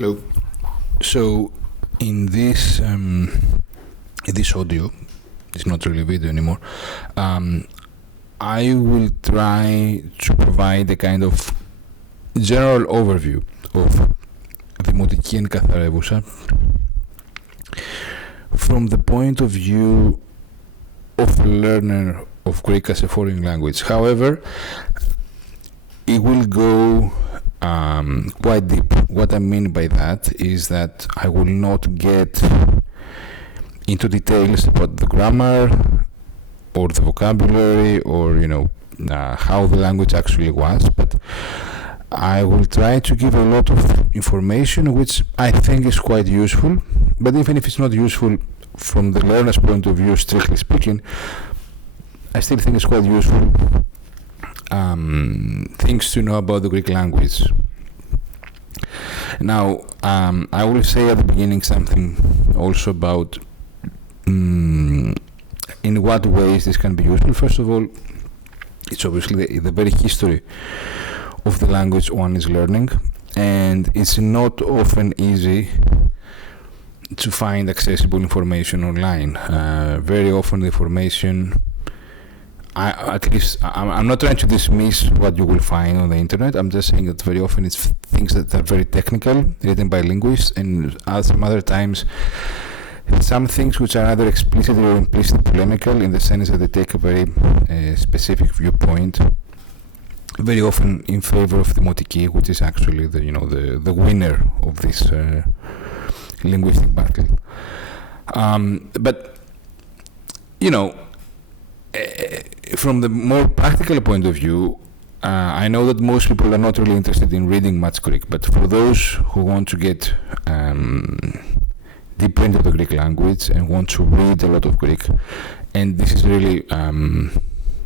Hello. So, in this audio, it's not really video anymore. I will try to provide a kind of general overview of Dimotiki and Katharevousa from the point of view of a learner of Greek as a foreign language. However, it will go quite deep. What I mean by that is that I will not get into details about the grammar or the vocabulary or how the language actually was, but I will try to give a lot of information which I think is quite useful. But even if it's not useful from the learner's point of view, strictly speaking, I still think it's quite useful things to know about the Greek language. Now, I will say at the beginning something also about in what ways this can be useful. First of all, it's obviously the very history of the language one is learning, and it's not often easy to find accessible information online. Very often the information, I'm not trying to dismiss what you will find on the internet. I'm just saying that very often it's things that are very technical, written by linguists, and some other times some things which are either explicitly or implicitly polemical, in the sense that they take a very specific viewpoint, very often in favor of Dimotiki, which is actually the winner of this linguistic battle. But from the more practical point of view, I know that most people are not really interested in reading much Greek, but for those who want to get deep into the Greek language and want to read a lot of Greek, and this is really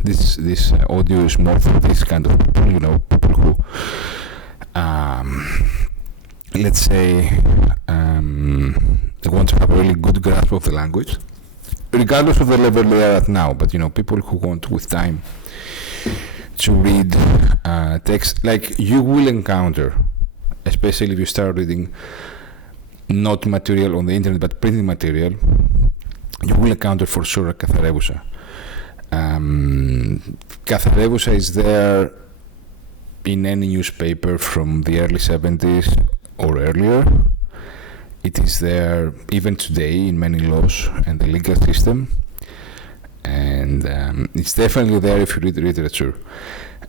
this audio is more for this kind of people, people who let's say they want to have a really good grasp of the language, regardless of the level they are at now. But people who want with time to read text, like you will encounter, especially if you start reading not material on the internet but printed material, you will encounter for sure Katharevousa. Katharevousa is there in any newspaper from the early 70s or earlier. It is there even today in many laws and the legal system, and it's definitely there if you read literature.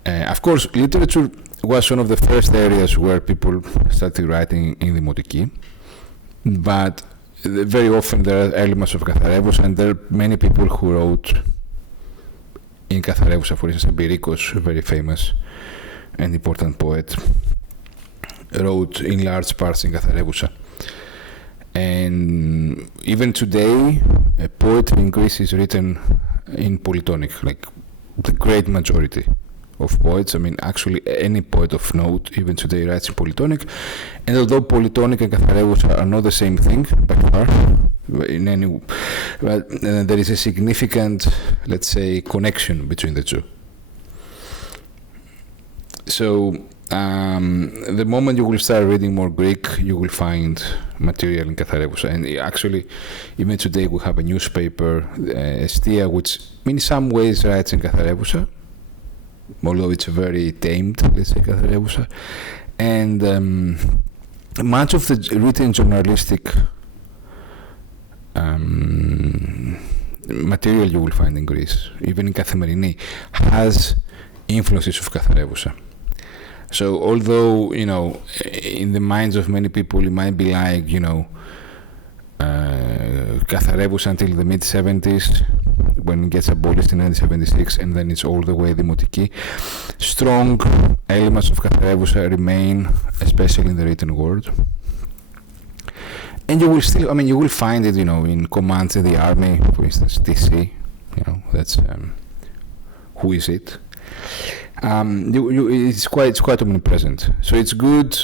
Of course, literature was one of the first areas where people started writing in Dimotiki, but very often there are elements of Katharevousa, and there are many people who wrote in Katharevousa. For instance, Birikos, a very famous and important poet, wrote in large parts in Katharevousa. And even today, poetry in Greece is written in polytonic, like the great majority of poets. I mean, actually any poet of note even today writes in polytonic. And although polytonic and Katharevousa are not the same thing by far, there is a significant, let's say, connection between the two. So the moment you will start reading more Greek, you will find material in Katharevousa. And actually, even today we have a newspaper, Estia, which in some ways writes in Katharevousa, although it's very tamed, let's say, Katharevousa. And much of the written journalistic material you will find in Greece, even in Kathimerini, has influences of Katharevousa. So although, in the minds of many people it might be like, Katharevousa until the mid-70s, when it gets abolished in 1976, and then it's all the way Dimotiki, strong elements of Katharevousa remain, especially in the written word. And you will still, you will find it, in commands in the army, for instance, TC, that's, who is it? It's quite omnipresent. So it's good.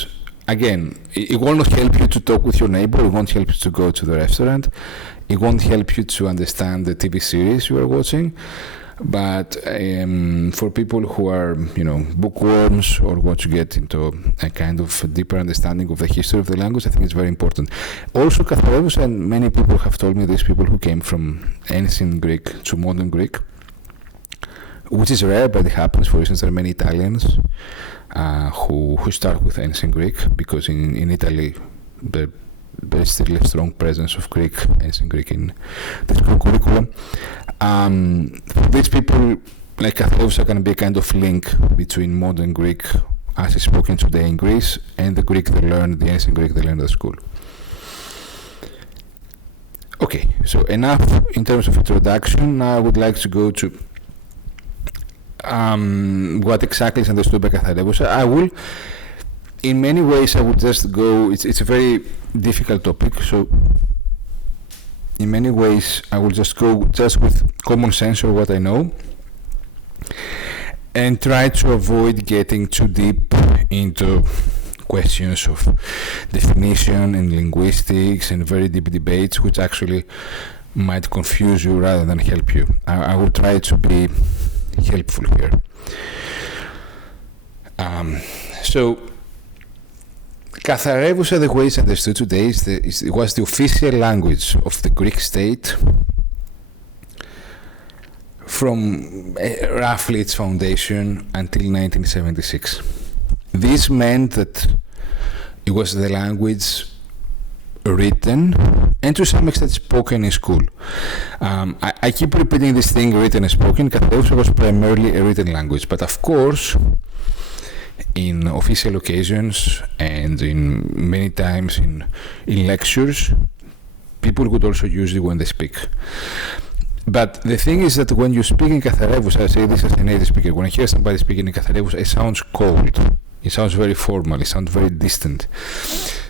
Again, it will not help you to talk with your neighbor. It won't help you to go to the restaurant. It won't help you to understand the TV series you are watching. But for people who are, bookworms or want to get into a kind of deeper understanding of the history of the language, I think it's very important. Also, Katharevousa, and many people have told me this, people who came from ancient Greek to modern Greek, which is rare, but it happens. For instance, there are many Italians who start with ancient Greek, because in Italy, there's still a strong presence of ancient Greek in the school curriculum. These people, like Katharevousa, can be a kind of link between modern Greek, as is spoken today in Greece, and the Greek they learned, the ancient Greek they learned at school. Okay, so enough in terms of introduction. Now I would like to go to what exactly is understood by Katharevousa. In many ways, I will just go, it's a very difficult topic, so in many ways, I will just go with common sense or what I know, and try to avoid getting too deep into questions of definition and linguistics and very deep debates, which actually might confuse you rather than help you. I will try to be helpful here. So, Katharevousa, the way it's understood today, it was the official language of the Greek state from roughly its foundation until 1976. This meant that it was the language written and to some extent spoken in school. I keep repeating this thing, written and spoken. Katharevousa was primarily a written language, but of course, in official occasions and in many times in lectures, people would also use it when they speak. But the thing is that when you speak in Katharevousa, I say this as a native speaker, when I hear somebody speaking in Katharevousa, it sounds cold, it sounds very formal, it sounds very distant.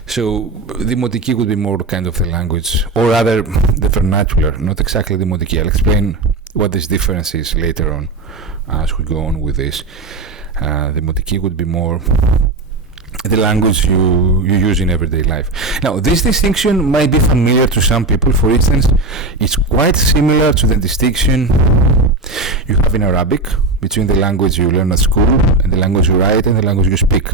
So Dimotiki would be more kind of the language, or rather the vernacular, not exactly Dimotiki. I'll explain what this difference is later on as we go on with this. Dimotiki would be more the language you use in everyday life. Now, this distinction might be familiar to some people. For instance, it's quite similar to the distinction you have in Arabic between the language you learn at school and the language you write and the language you speak.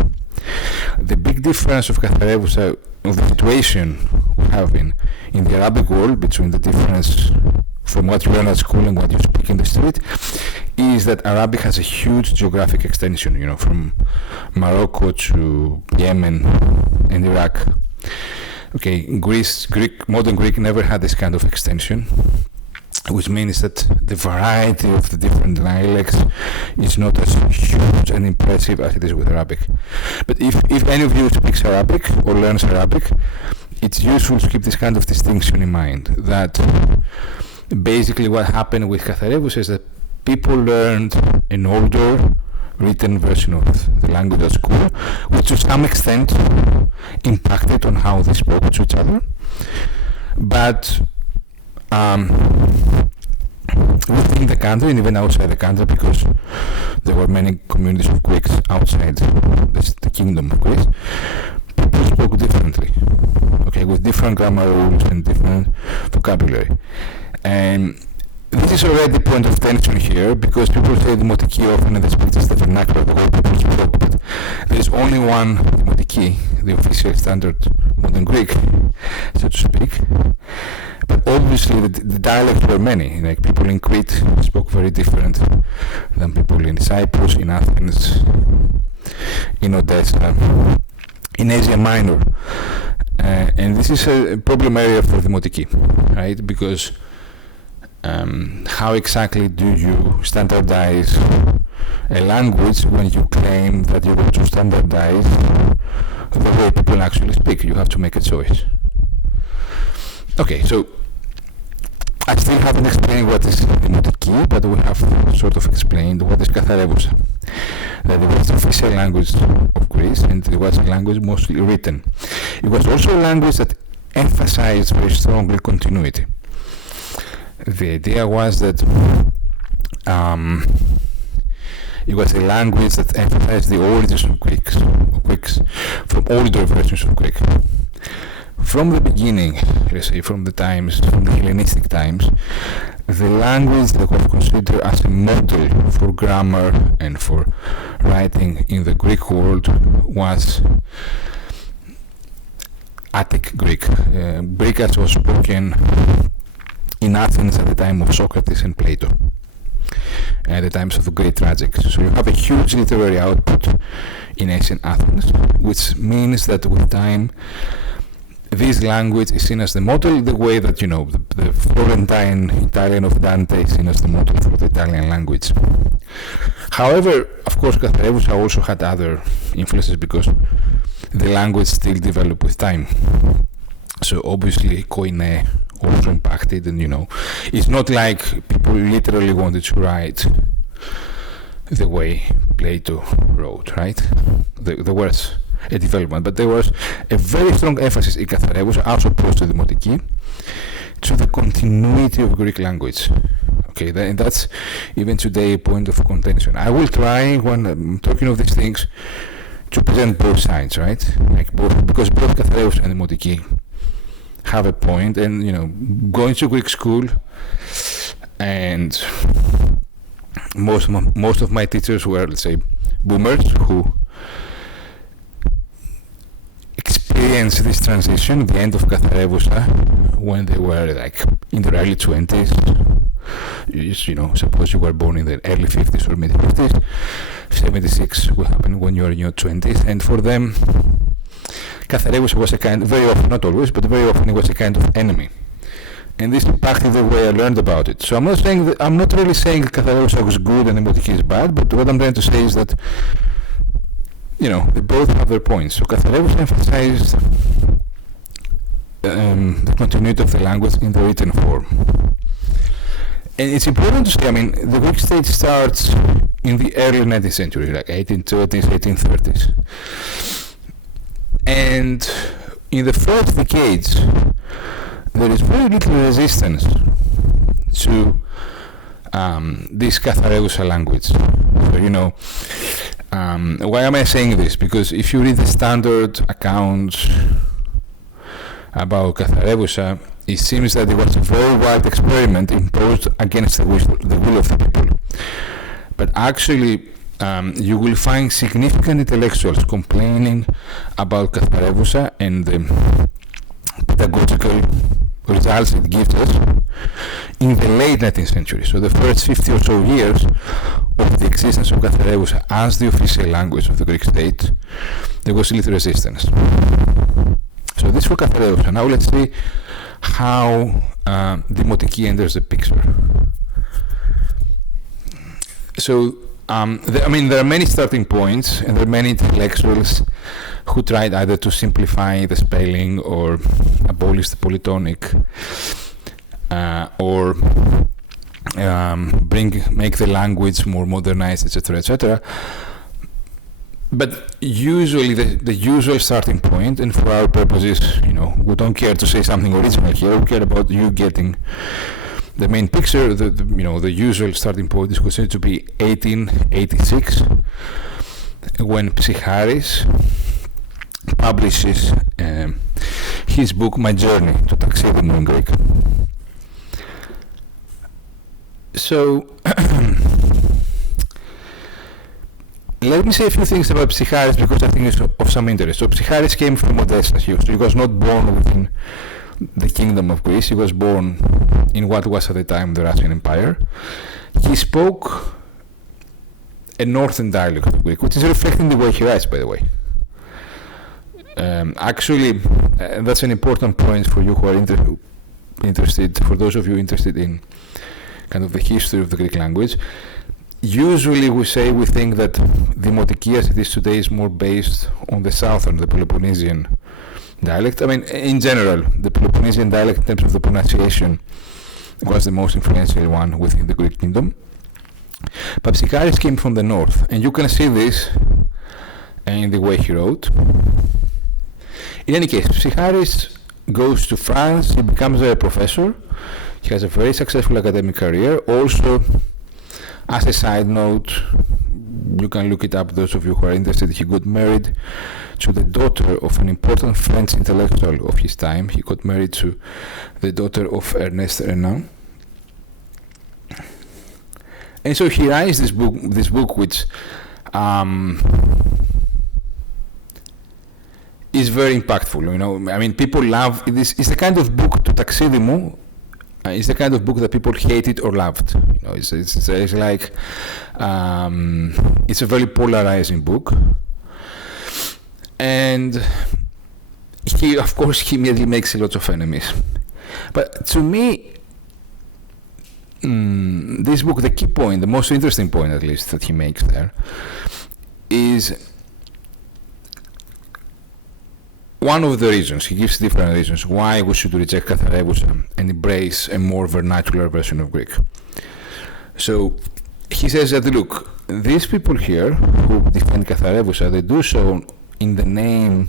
The big difference of Katharevousa, of the situation we have in the Arabic world between the difference from what you learn at school and what you speak in the street, is that Arabic has a huge geographic extension, from Morocco to Yemen and Iraq. Okay, modern Greek never had this kind of extension, which means that the variety of the different dialects is not as huge and impressive as it is with Arabic. But if any of you speaks Arabic or learns Arabic, it's useful to keep this kind of distinction in mind, that basically what happened with Katharevousa is that people learned an older written version of the language at school, which to some extent impacted on how they spoke to each other. But within the country and even outside the country, because there were many communities of Greeks outside the kingdom of Greece, people spoke differently, with different grammar rules and different vocabulary. And this is already a point of tension here, because people say Dimotiki often, and they speak just the vernacular, the way people spoke, but there is only one Dimotiki, the official standard modern Greek, so to speak. But obviously the dialects were many, like people in Crete spoke very different than people in Cyprus, in Athens, in Odessa, in Asia Minor. And this is a problem area for Dimotiki, right? Because how exactly do you standardize a language when you claim that you want to standardize the way people actually speak? You have to make a choice. Okay, so I still haven't explained what is Dimotiki, but we have sort of explained what is Katharevousa. That it was the official language of Greece, and it was a language mostly written. It was also a language that emphasized very strongly continuity. The idea was that it was a language that emphasized the origins of Greeks from older versions of Greek. from the beginning, let's say from the Hellenistic times, the language that was considered as a model for grammar and for writing in the Greek world was Attic Greek. Greek as was spoken in Athens at the time of Socrates and Plato, at the times of the great tragics. So you have a huge literary output in ancient Athens, which means that with time this language is seen as the model, the way that, you know, the Florentine Italian of Dante is seen as the model for the Italian language. However, of course, Katharevousa also had other influences because the language still developed with time. So obviously Koine also impacted, and, you know, it's not like people literally wanted to write the way Plato wrote, right? There was a development, but there was a very strong emphasis in Katharevousa, as opposed to Dimotiki, to the continuity of Greek language. Okay, and that's even today a point of contention. I will try, when I'm talking of these things, to present both sides, right? Like both, because both Katharevousa and Dimotiki have a point, and, you know, going to Greek school, and most of my teachers were, let's say, boomers who experienced this transition, the end of Katharevousa, when they were like in their early 20s. You know, suppose you were born in the early 50s or mid 50s, 76 will happen when you are in your 20s, and for them Katharevousa was a kind, very often, not always, but very often, it was a kind of enemy, and this impacted the way I learned about it. So I'm not really saying that Katharevousa was good and Dimotiki is bad, but what I'm trying to say is that, you know, they both have their points. So Katharevousa emphasized the continuity of the language in the written form. And it's important to say, I mean, the Greek state starts in the early 19th century, like 1820s, 1830s. And in the first decades, there is very little resistance to this Katharevousa language. So, you know, why am I saying this? Because if you read the standard accounts about Katharevousa, it seems that it was a very wild experiment imposed against the will of the people. But actually, you will find significant intellectuals complaining about Katharevousa and the pedagogical results it gives us in the late 19th century. So the first 50 or so years of the existence of Katharevousa as the official language of the Greek state, there was little resistance. So this for Katharevousa. Now let's see how Dimotiki enters the picture. So, there are many starting points, and there are many intellectuals who tried either to simplify the spelling or abolish the polytonic, or make the language more modernized, etc., etc. But usually the usual starting point, and for our purposes, you know, we don't care to say something original here. We care about you getting the main picture. The usual starting point is considered to be 1886, when Psycharis publishes his book My Journey to Taxidum in Greek. So let me say a few things about Psycharis, because I think it's of some interest. So Psycharis came from Odessa. He was not born within the Kingdom of Greece. He was born in what was at the time the Russian Empire. He spoke a northern dialect of Greek, which is reflecting the way he writes, by the way. Actually, that's an important point for you who are interested, for those of you interested in kind of the history of the Greek language. Usually we think that Dimotiki as it is today is more based on the southern, the Peloponnesian dialect. I mean, in general, the Peloponnesian dialect in terms of the pronunciation was the most influential one within the Greek kingdom. But Psycharis came from the north, and you can see this in the way he wrote. In any case, Psycharis goes to France, he becomes a professor, he has a very successful academic career. Also, as a side note, you can look it up, those of you who are interested. He got married to the daughter of an important French intellectual of his time. He got married to the daughter of Ernest Renan. And so he writes this book which is very impactful, you know. I mean, people love this. It's the kind of book, to Taxidimou, it's the kind of book that people hated or loved. You know, it's like it's a very polarizing book, and he, of course, he immediately makes a lot of enemies. But to me, this book, the key point, the most interesting point, at least, that he makes there, is one of the reasons. He gives different reasons why we should reject Katharevousa and embrace a more vernacular version of Greek. So he says that, look, these people here who defend Katharevousa, they do so in the name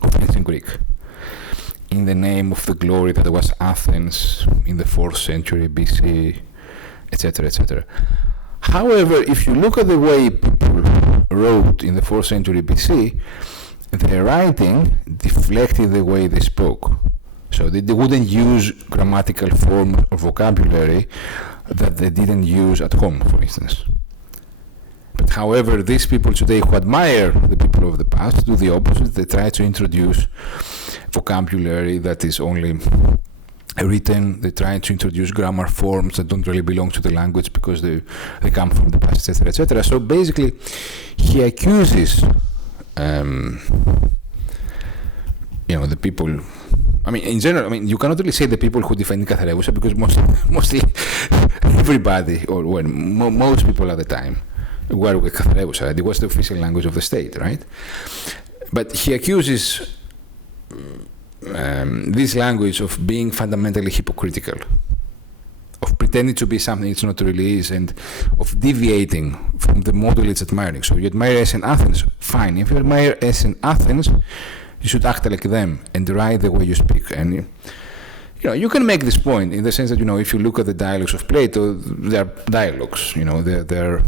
of ancient Greek, in the name of the glory that was Athens in the 4th century BC, etc., etc. However, if you look at the way people wrote in the 4th century BC, their writing deflected the way they spoke. So they wouldn't use grammatical form or vocabulary that they didn't use at home, for instance. But however, these people today who admire the people of the past do the opposite. They try to introduce vocabulary that is only written. They try to introduce grammar forms that don't really belong to the language because they come from the past, etc., etc. So basically, he accuses the people. I mean, in general, you cannot really say the people who defend Katharevousa, because mostly everybody, or most people at the time, were with Katharevousa. It was the official language of the state, right? But he accuses this language of being fundamentally hypocritical, of pretending to be something it's not really is, and of deviating from the model it's admiring. So you admire ancient Athens, fine. If you admire ancient Athens, you should act like them and write the way you speak. And you can make this point in the sense that, if you look at the dialogues of Plato, they are dialogues. They're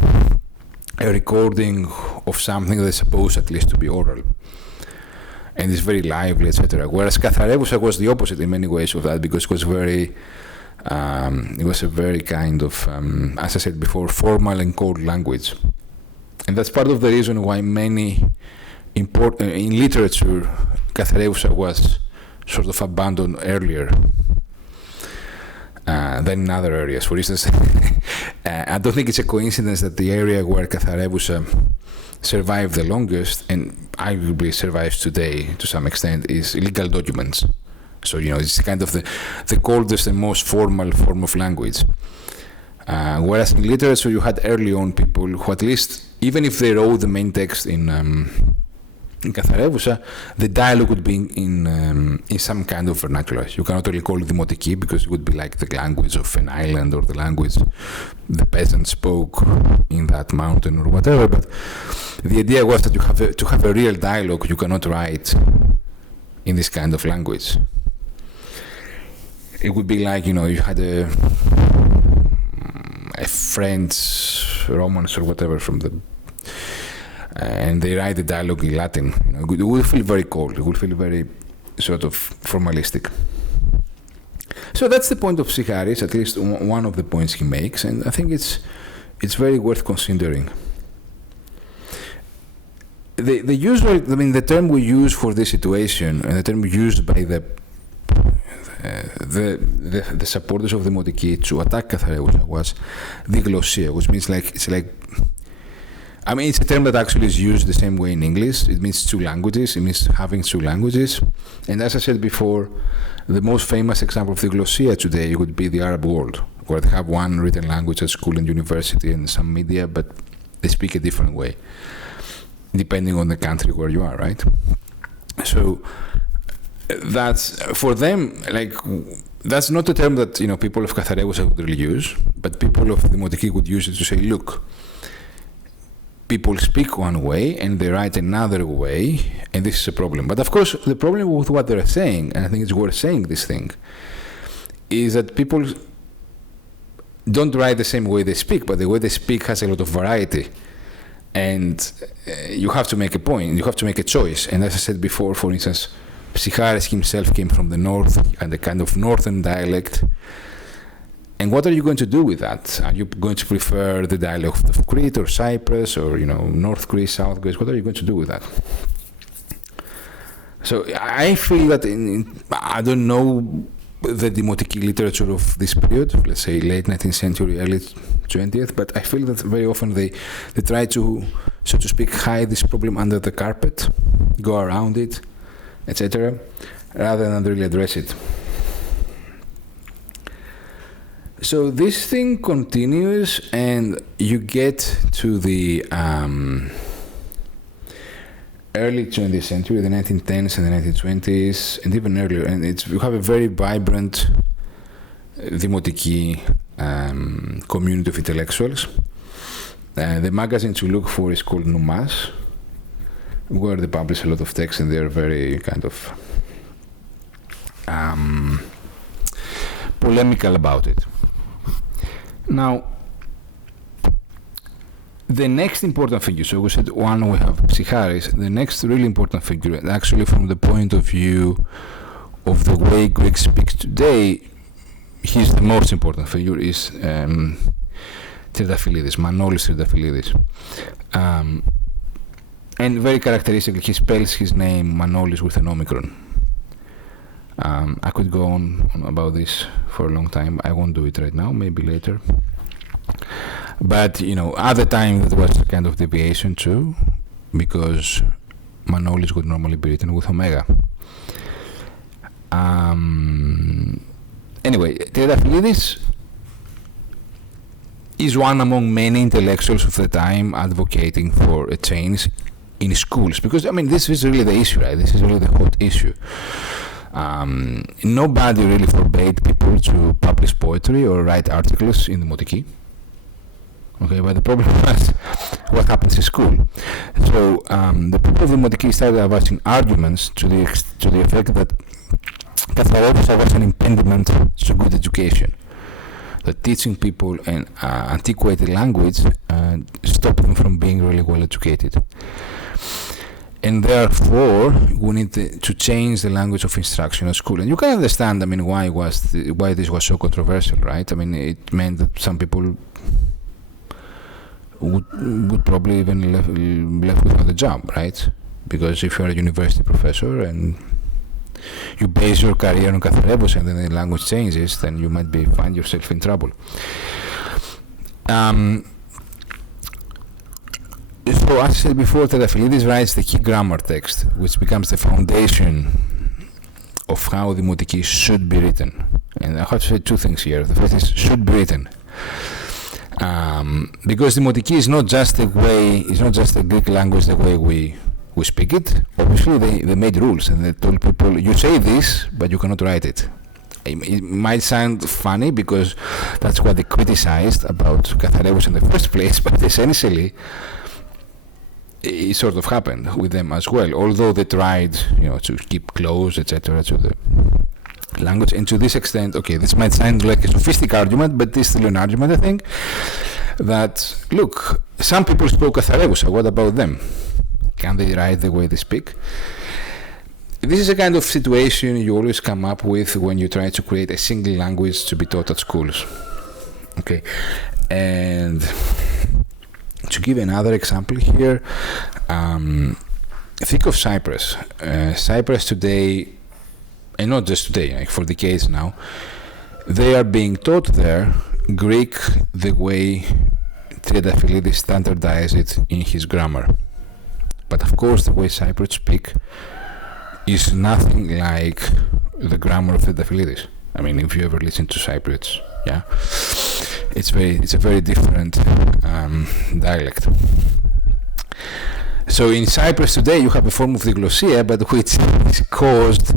a recording of something that's supposed at least to be oral, and it's very lively, etc. Whereas Katharevousa was the opposite in many ways of that, because it was a very kind of, as I said before, formal and cold language. And that's part of the reason why in literature, Katharevousa was sort of abandoned earlier than in other areas. For instance, I don't think it's a coincidence that the area where Katharevousa survived the longest, and arguably survives today to some extent, is legal documents. So, it's kind of the coldest and most formal form of language. Whereas in literature, you had early on people who, at least, even if they wrote the main text in Katharevousa, the dialogue would be in some kind of vernacular. You cannot really call it Dimotiki, because it would be like the language of an island, or the language the peasants spoke in that mountain, or whatever. But the idea was that to have a real dialogue, you cannot write in this kind of language. It would be like, you had a French Romance or whatever from the and they write the dialogue in Latin. It will feel very cold. It will feel very sort of formalistic. So that's the point of Psycharis, at least one of the points he makes, and I think it's very worth considering. The usual, the term we use for this situation, and the term used by the supporters of Dimotiki to attack Katharevousa, was diglossia, which means it's a term that actually is used the same way in English. It means two languages. It means having two languages. And as I said before, the most famous example of diglossia today would be the Arab world, where they have one written language at school and university and some media, but they speak a different way, depending on the country where you are, right? So that's, for them, that's not a term that, people of Katharevousa would really use, but people of Dimotiki would use it to say, look, people speak one way and they write another way, and this is a problem. But of course, the problem with what they're saying, and I think it's worth saying this thing, is that people don't write the same way they speak, but the way they speak has a lot of variety. And you have to make a point, you have to make a choice. And as I said before, for instance, Psycharis himself came from the north and a kind of northern dialect. And what are you going to do with that? Are you going to prefer the dialect of Crete or Cyprus or, North Greece, South Greece? What are you going to do with that? So I feel that I don't know the Dimotiki literature of this period, let's say late 19th century, early 20th, but I feel that very often they try to, so to speak, hide this problem under the carpet, go around it, etc., rather than really address it. So this thing continues, and you get to the early 20th century, the 1910s and the 1920s, and even earlier, and you have a very vibrant Dimotiki community of intellectuals. The magazine to look for is called Numas, where they publish a lot of texts, and they're very kind of polemical about it. Now, the next important figure, so we said one, we have Psycharis. The next really important figure, actually from the point of view of the way Greek speaks today, he's the most important figure, is Triantafyllidis, Manolis Triantafyllidis. And very characteristically, he spells his name Manolis with an omicron. I could go on about this for a long time. I won't do it right now, maybe later. But, at the time, that was a kind of deviation too, because Manolis would normally be written with omega. Anyway, Triantafyllidis is one among many intellectuals of the time advocating for a change in schools, because, this is really the issue, right? This is really the hot issue. Nobody really forbade people to publish poetry or write articles in the Dimotiki. Okay, but the problem was what happens in school. So the people of the Dimotiki started advancing arguments to the effect that Katharevousa was an impediment to good education. That teaching people an antiquated language stopped them from being really well educated. And therefore, we need to change the language of instruction at school. And you can understand, why this was so controversial, right? It meant that some people would probably even left without a job, right? Because if you're a university professor and you base your career on Katharevousa and then the language changes, then you might find yourself in trouble. So as I said before, Triantafyllidis writes the key grammar text, which becomes the foundation of how the Dimotiki should be written. And I have to say two things here. The first is should be written. Because the Dimotiki is not just the Greek language the way we speak it. Obviously, they made rules and they told people, you say this, but you cannot write it. It might sound funny because that's what they criticized about Katharevousa in the first place, but essentially, it sort of happened with them as well. Although they tried, to keep close, etc., to the language, and to this extent, okay, this might sound like a sophistic argument, but it's still an argument, I think, that, look, some people spoke Katharevousa, what about them? Can they write the way they speak? This is a kind of situation you always come up with when you try to create a single language to be taught at schools. Okay, and to give another example here, think of Cyprus. Cyprus today, and not just today, like for decades now, they are being taught there Greek the way Triantafyllidis standardized it in his grammar. But of course, the way Cypriots speak is nothing like the grammar of Triantafyllidis. If you ever listen to Cypriots, yeah, it's a very different dialect. So in Cyprus today, you have a form of diglossia, but which is caused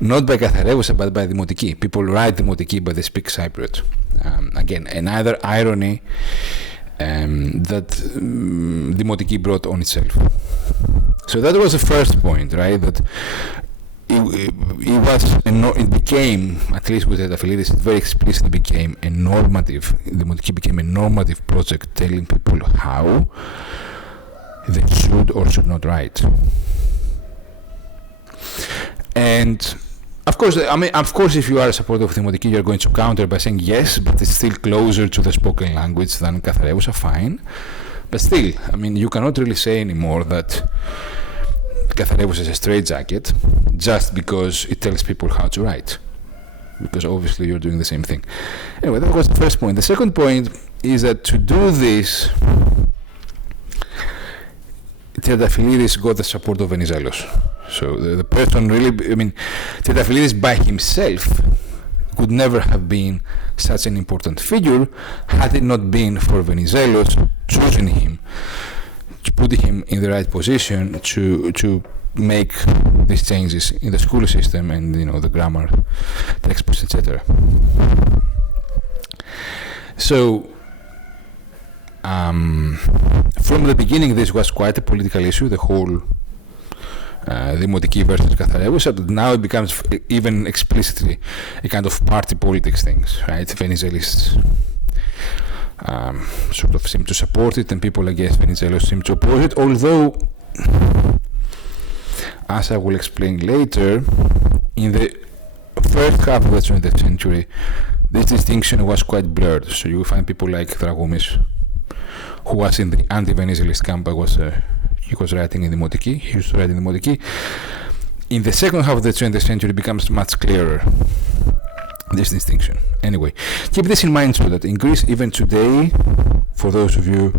not by Katharevousa but by Dimotiki. People write Dimotiki, but they speak Cypriot. Again, another irony that Dimotiki brought on itself. So that was the first point, right? That it became, at least with Triantafyllidis, it very explicitly became a normative. Dimotiki became a normative project, telling people how they should or should not write. And of course, if you are a supporter of Dimotiki, you're going to counter by saying yes, but it's still closer to the spoken language than Katharevousa, fine. But still, you cannot really say anymore that Katharevousa is a straitjacket just because it tells people how to write. Because obviously you're doing the same thing. Anyway, that was the first point. The second point is that to do this, Triantafyllidis got the support of Venizelos. So the person really, Triantafyllidis by himself could never have been such an important figure had it not been for Venizelos choosing him, to put him in the right position to make these changes in the school system and the grammar textbooks, etc. So from the beginning this was quite a political issue, the whole Dimotiki versus Katharevousa, but now it becomes even explicitly a kind of party politics things, right? Venizelos sort of seem to support it and people against Venizelos seem to oppose it, although, as I will explain later, in the first half of the 20th century this distinction was quite blurred. So you will find people like Dragoumis, who was in the anti-Venizelist camp. He was writing in Dimotiki. He used to write in Dimotiki. In the second half of the 20th century, it becomes much clearer, this distinction. Anyway, keep this in mind too, that in Greece, even today, for those of you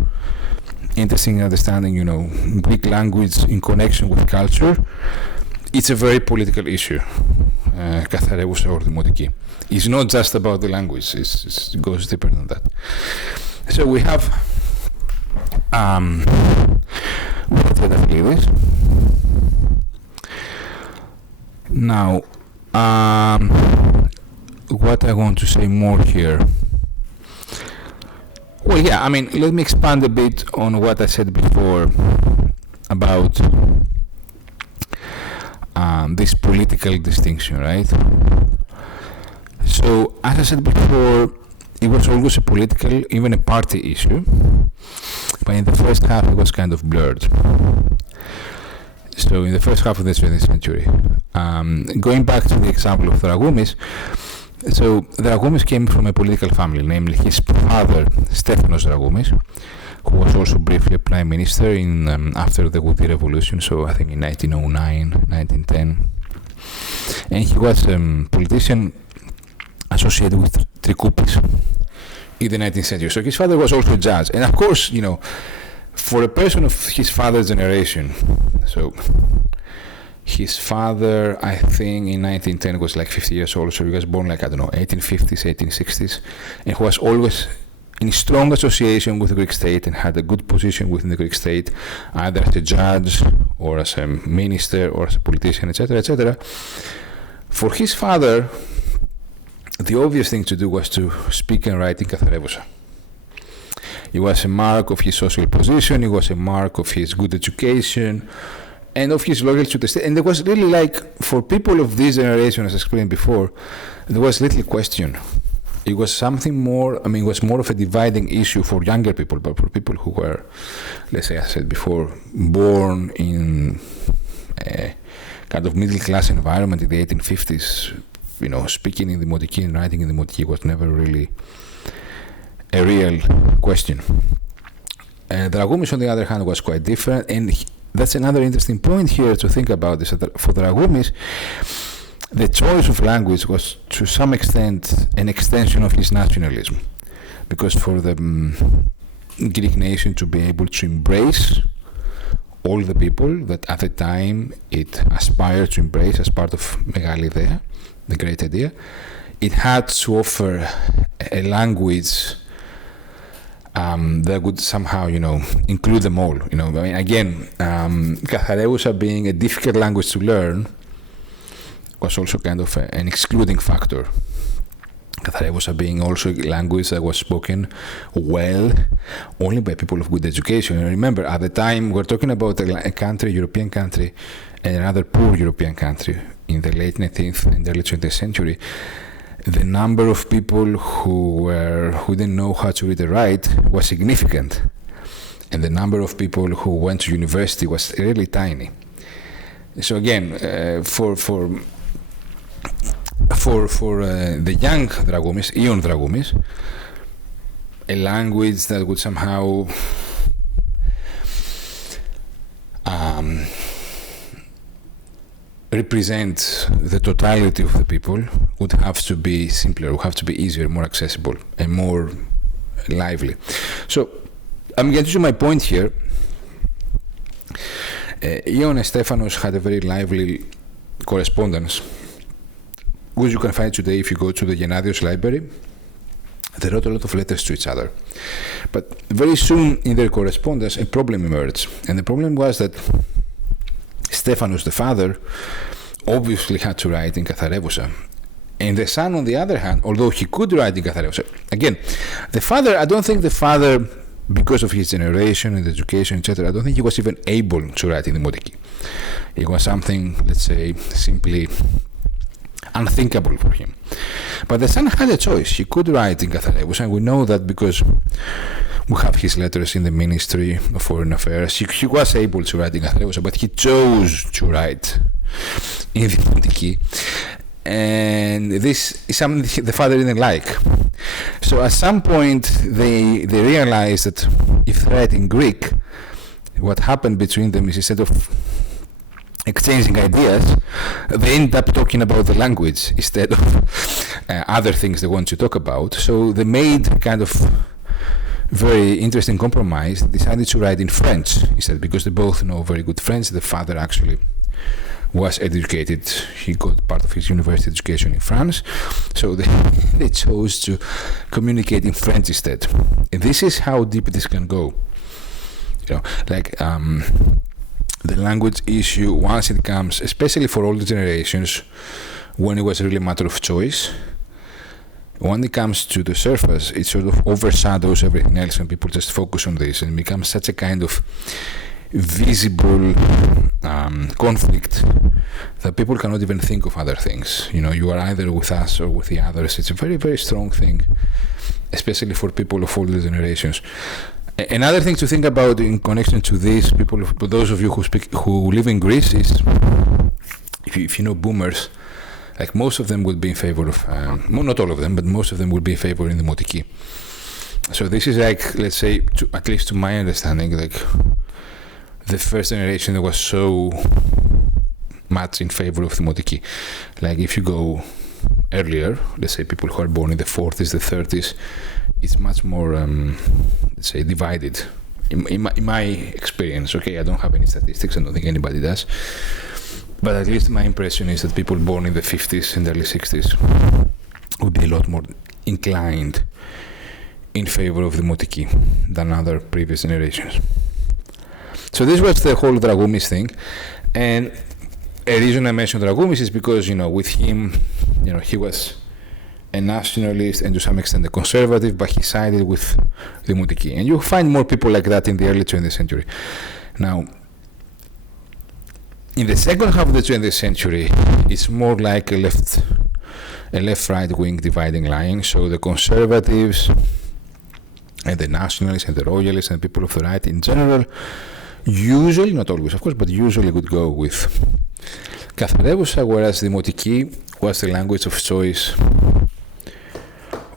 interested in understanding, Greek language in connection with culture, it's a very political issue, Katharevousa or Dimotiki. It's not just about the language, it goes deeper than that. So we have Triantafyllidis. Now, what I want to say more here. Well, yeah, let me expand a bit on what I said before about this political distinction, right? So, as I said before, it was always a political, even a party issue, but in the first half it was kind of blurred. So in the first half of the 20th century, going back to the example of Dragoumis, so Dragoumis came from a political family, namely his father, Stefanos Dragoumis, who was also briefly a prime minister after the Woody Revolution, so I think in 1909, 1910. And he was a politician associated with Trikoupis in the 19th century. So his father was also a judge. And of course, for a person of his father's generation, so his father, I think in 1910 was like 50 years old, so he was born like, 1850s, 1860s, and who was always in strong association with the Greek state and had a good position within the Greek state, either as a judge or as a minister or as a politician, etc., etc. For his father, the obvious thing to do was to speak and write in Katharevousa. It was a mark of his social position, it was a mark of his good education, and of his loyalty to the state. And there was really for people of this generation, as I explained before, there was little question. It was something more, it was more of a dividing issue for younger people, but for people who were, let's say, as I said before, born in a kind of middle-class environment in the 1850s, speaking in Dimotiki and writing in Dimotiki was never really a real question. Dragoumis, on the other hand, was quite different, and that's another interesting point here to think about, is that for Dragoumis, the choice of language was to some extent an extension of his nationalism, because for the Greek nation to be able to embrace all the people that at the time it aspired to embrace as part of Megali Idea, the great idea, it had to offer a language that would somehow, include them all. Again, Katharevousa being a difficult language to learn was also kind of an excluding factor. Katharevousa being also a language that was spoken well only by people of good education. And remember, at the time, we're talking about a country, European country, and another poor European country in the late 19th and early 20th century. The number of people who didn't know how to read and write was significant. and the number of people who went to university was really tiny. So again, for the young Dragoumis, Ion Dragoumis, a language that would somehow represent the totality of the people would have to be simpler, would have to be easier, more accessible, and more lively. So I'm getting to my point here. Ion and Stefanos had a very lively correspondence, which you can find today if you go to the Gennadios library. They wrote a lot of letters to each other. But very soon in their correspondence, a problem emerged. And the problem was that Stefanos, the father, obviously had to write in Katharevousa. And the son, on the other hand, although he could write in Katharevousa, again, the father, I don't think the father, because of his generation and education, etc., I don't think he was even able to write in Dimotiki. It was something, let's say, simply unthinkable for him. But the son had a choice. He could write in Katharevousa, and we know that because we have his letters in the Ministry of Foreign Affairs. He was able to write in Katharevousa, but he chose to write in Dimotiki. And this is something the father didn't like. So at some point they realized that if they write in Greek, what happened between them is instead of exchanging ideas, they end up talking about the language instead of other things they want to talk about. So they made kind of very interesting compromise. They decided to write in French instead, because they both know very good French. The father actually was educated. He got part of his university education in France. So they chose to communicate in French instead. And this is how deep this can go. You know, like the language issue, once it comes, especially for older generations, when it was really a matter of choice, when it comes to the surface, it sort of overshadows everything else, and people just focus on this, and it becomes such a kind of visible conflict that people cannot even think of other things. You know, you are either with us or with the others. It's a very, very strong thing, especially for people of older generations. Another thing to think about in connection to this, people, to those of you who live in Greece, is if you know boomers, like most of them would be in favor of, not all of them, but most of them would be in favor in the Dimotiki. So this is like, let's say, at least to my understanding, like the first generation that was so much in favor of the Dimotiki. Like if you go earlier, let's say people who are born in the 40s, the 30s, it's much more, let's say, divided. In my experience, okay, I don't have any statistics, I don't think anybody does, but at least my impression is that people born in the 50s and early 60s would be a lot more inclined in favor of the Dimotiki than other previous generations. So this was the whole Dragoumis thing, and a reason I mentioned Dragoumis is because, you know, with him, you know, he was a nationalist and to some extent a conservative, but he sided with the Dimotiki. And you find more people like that in the early 20th century. Now, in the second half of the 20th century, it's more like a left-right wing dividing line. So the conservatives and the nationalists and the royalists and people of the right in general, usually, not always of course, but usually would go with Katharevousa, whereas the Dimotiki was the language of choice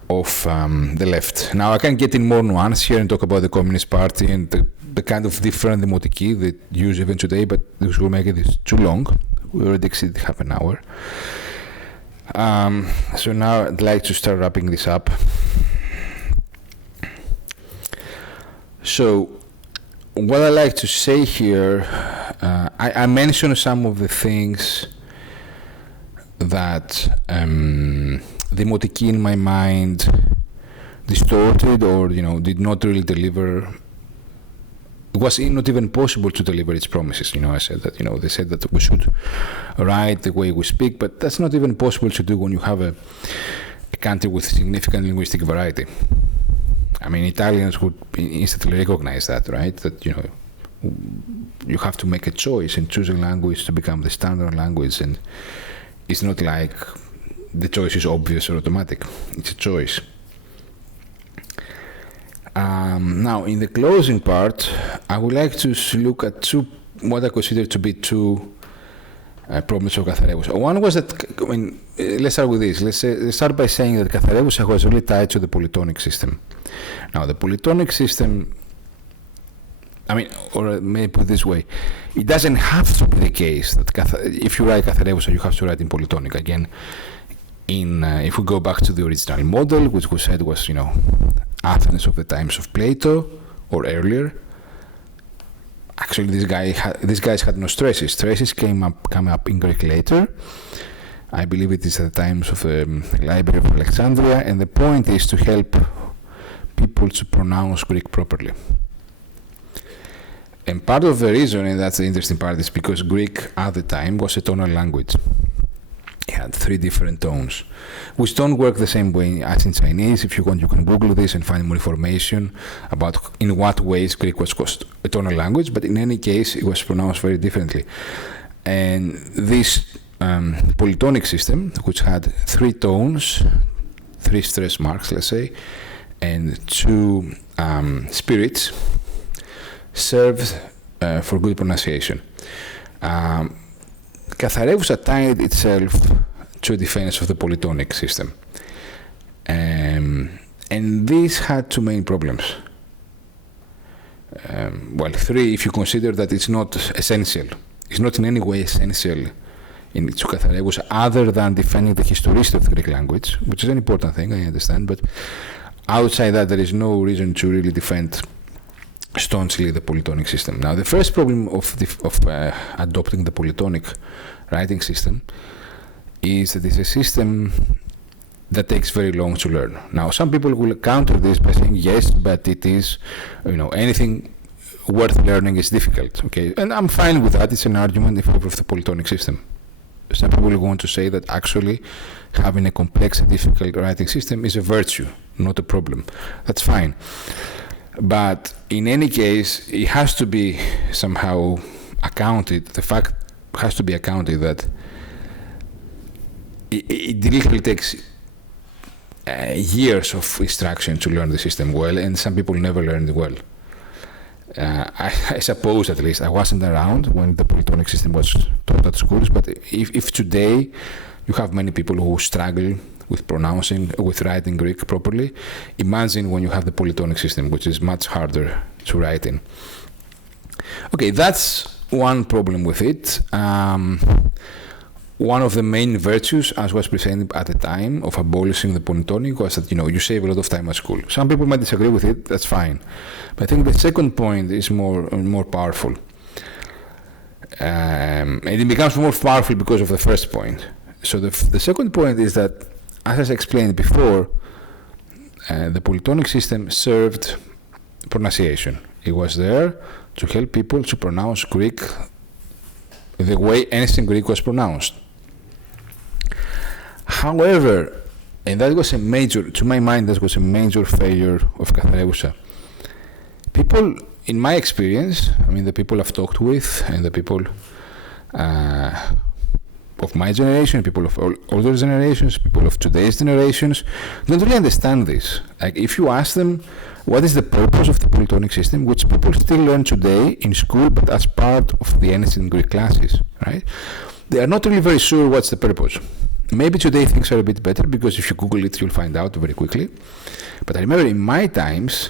of the left. Now I can get in more nuance here and talk about the Communist Party and the kind of different Dimotiki they use even today, but this will make it too long. We already exceeded half an hour. So now I'd like to start wrapping this up. So what I like to say here, I mentioned some of the things that the Dimotiki in my mind distorted or, you know, did not really deliver. It was not even possible to deliver its promises. You know, I said that, you know, they said that we should write the way we speak, but that's not even possible to do when you have a country with significant linguistic variety. I mean, Italians would instantly recognize that, right? That, you know, you have to make a choice and choose a language to become the standard language, and it's not like the choice is obvious or automatic. It's a choice. Now, in the closing part, I would like to look at what I consider to be two problems of Katharevousa. One was that, let's start with this. Let's start by saying that Katharevousa was really tied to the polytonic system. Now, the polytonic system, or maybe put it this way, it doesn't have to be the case that if you write Katharevousa, you have to write in polytonic. Again, if we go back to the original model, which we said was, Athens of the times of Plato or earlier. Actually, these guys had no stresses. Stresses come up in Greek later. I believe it is at the times of the Library of Alexandria, and the point is to help people to pronounce Greek properly. And part of the reason, and that's the interesting part, is because Greek at the time was a tonal language. It had 3 different tones, which don't work the same way as in Chinese. If you want, you can Google this and find more information about in what ways Greek was a tonal language, but in any case, it was pronounced very differently. And this polytonic system, which had 3 tones, 3 stress marks, let's say, and 2 spirits, served for good pronunciation. Katharevousa tied itself to a defense of the polytonic system. And this had 2 main problems. 3 if you consider that it's not essential. It's not in any way essential to Katharevousa other than defending the historicity of the Greek language, which is an important thing, I understand, but outside that there is no reason to really defend staunchly the polytonic system. Now, the first problem of adopting the polytonic writing system is that it's a system that takes very long to learn. Now, some people will counter this by saying, yes, but it is, anything worth learning is difficult, okay? And I'm fine with that. It's an argument in favor of the polytonic system. Some people will want to say that actually having a complex and difficult writing system is a virtue, not a problem. That's fine. But in any case, it has to be somehow accounted, the fact has to be accounted that it literally takes years of instruction to learn the system well, and some people never learn it well. I suppose, at least, I wasn't around when the polytonic system was taught at schools, but if today you have many people who struggle with writing Greek properly, imagine when you have the polytonic system, which is much harder to write in. Okay, that's one problem with it. One of the main virtues, as was presented at the time of abolishing the polytonic, was that you save a lot of time at school. Some people might disagree with it. That's fine, but I think the second point is more powerful, and it becomes more powerful because of the first point. So the second point is that, as I explained before, the polytonic system served pronunciation. It was there to help people to pronounce Greek the way ancient Greek was pronounced. However, and that was to my mind, that was a major failure of Katharevousa. People, in my experience, the people I've talked with and the people of my generation, people of older generations, people of today's generations, don't really understand this. Like, if you ask them what is the purpose of the polytonic system, which people still learn today in school, but as part of the ancient Greek classes, right? They are not really very sure what's the purpose. Maybe today things are a bit better because if you Google it, you'll find out very quickly. But I remember in my times,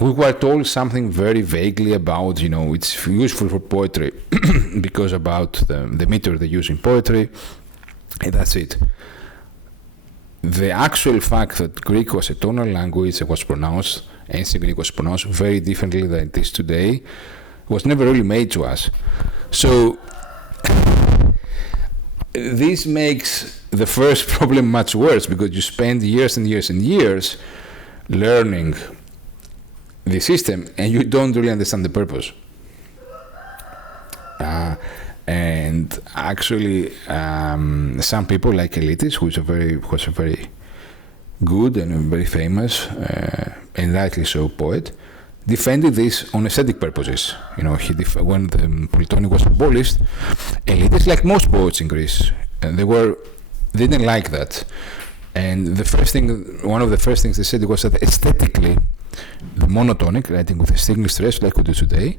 we were told something very vaguely about, it's useful for poetry because about the meter they use in poetry, and that's it. The actual fact that Greek was a tonal language that was pronounced, ancient Greek was pronounced very differently than it is today, was never really made to us. So this makes the first problem much worse because you spend years and years and years learning the system and you don't really understand the purpose. And actually, some people like Elitis, who was a very good and very famous and rightly so poet, defended this on aesthetic purposes. When the polytonic was abolished, Elitis, like most poets in Greece, they didn't like that. And one of the first things they said was that aesthetically, the monotonic, writing with a single stress like we do today,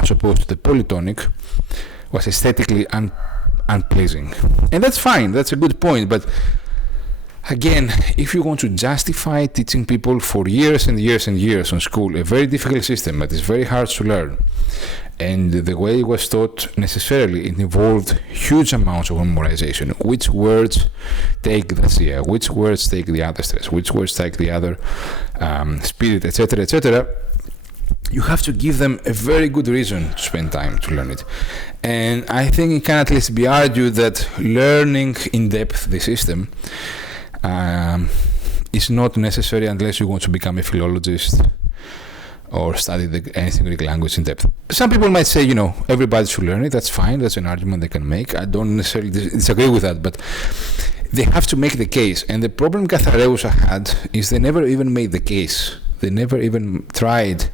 as opposed to the polytonic, was aesthetically unpleasing. And that's fine, that's a good point, but again, if you want to justify teaching people for years and years and years on school, a very difficult system that is very hard to learn, and the way it was taught necessarily, it involved huge amounts of memorization. Which words take the SIA, which words take the other stress, which words take the other spirit, etc., etc. You have to give them a very good reason to spend time to learn it. And I think it can at least be argued that learning in depth the system is not necessary unless you want to become a philologist or study the ancient Greek language in depth. Some people might say, everybody should learn it. That's fine. That's an argument they can make. I don't necessarily disagree with that, but they have to make the case. And the problem Katharevousa had is they never even made the case. They never even tried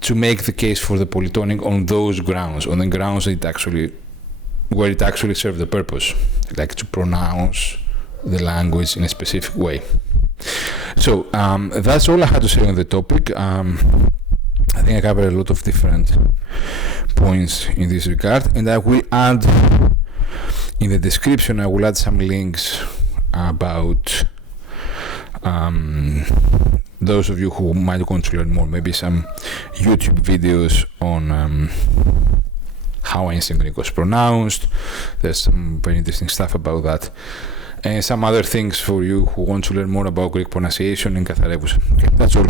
to make the case for the polytonic on those grounds, on the grounds that where it actually served the purpose, like to pronounce the language in a specific way. So that's all I had to say on the topic. I think I covered a lot of different points in this regard, and I will add in the description, I will add some links about those of you who might want to learn more, maybe some YouTube videos on how ancient Greek was pronounced. There's some very interesting stuff about that. And some other things for you who want to learn more about Greek pronunciation in Katharevousa. Okay, that's all.